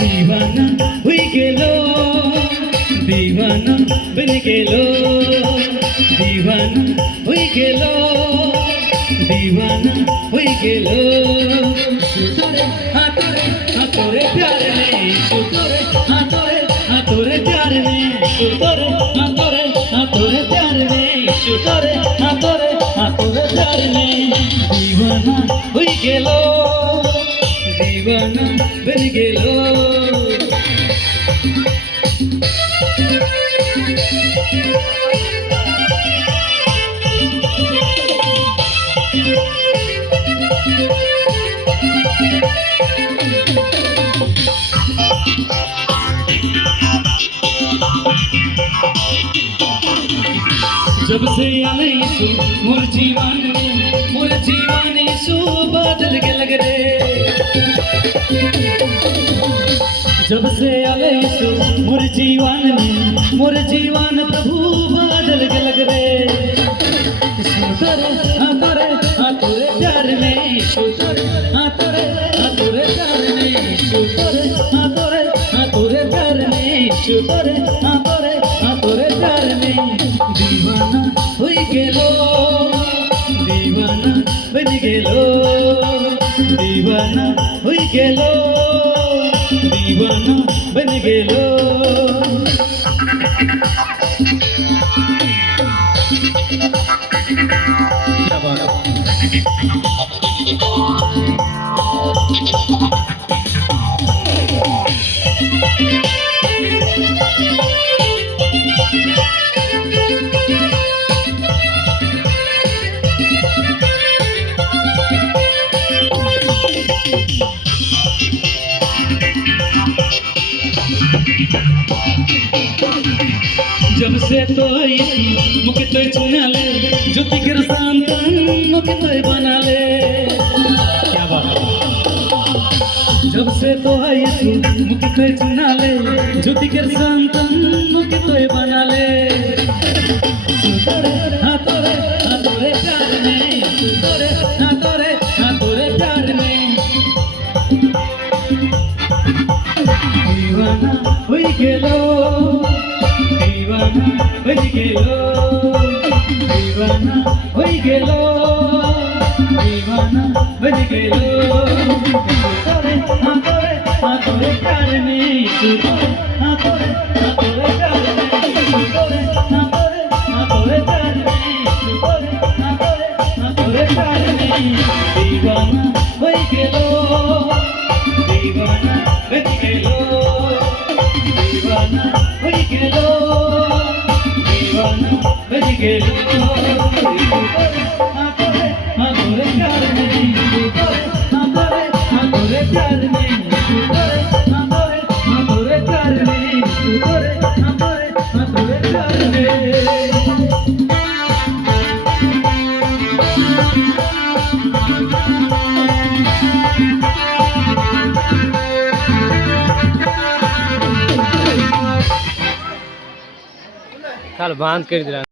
दीवाना हुई गेलो, दीवाना बन गेलो, दीवाना हुई गेलो, दीवाना हुई गेलो। सुतोरे हाथोरे प्यार में, सुतोरे हाथोरे प्यार में, सुतोरे हाथोरे प्यार में, सुतोरे हाथोरे प्यार में। दीवाना हुई गेलो, दीवाना बन गेलो। जब से आले यीशु मोर जीवन यीशु बदल के लग रे। जब से आले यीशु मोर जीवन प्रभु बदल के लग रे। हाथोरे प्यार में, सुतोरे हाथोरे प्यार में, सुतोरे हाथोरे प्यार में, सुतोरे हाथोरे प्यार में। दीवाना हुई गेलो, दीवाना बन गेलो, दीवाना हुई गेलो, दीवाना बन गेलो। क्या बात है। जब से तो यीशु मुके तो चुना ले, ज्योति के संतान मुके तो बना ले। क्या बात है। जब से तो यीशु मुके तो चुना ले, ज्योति के संतान मुके तो बना ले। सुतोरे हाथोरे प्यार में, सुतोरे हाथोरे प्यार में। दीवाना हुई गेलो, दीवाना बन गेलो, दीवाना हुई गेलो, दीवाना बन गेलो। हाथोरे प्यार में, सुतोरे हाथोरे प्यार में, सुतोरे हाथोरे प्यार में, सुतोरे हाथोरे प्यार में। दीवाना हुई गेलो, दीवाना बन गेलो, दीवाना हुई गेलो, दीवाना बन गेलो। हाथोरे प्यार में, हाथोरे प्यार में, हाथोरे प्यार में, हाथोरे प्यार में। कल बांध कर दिला।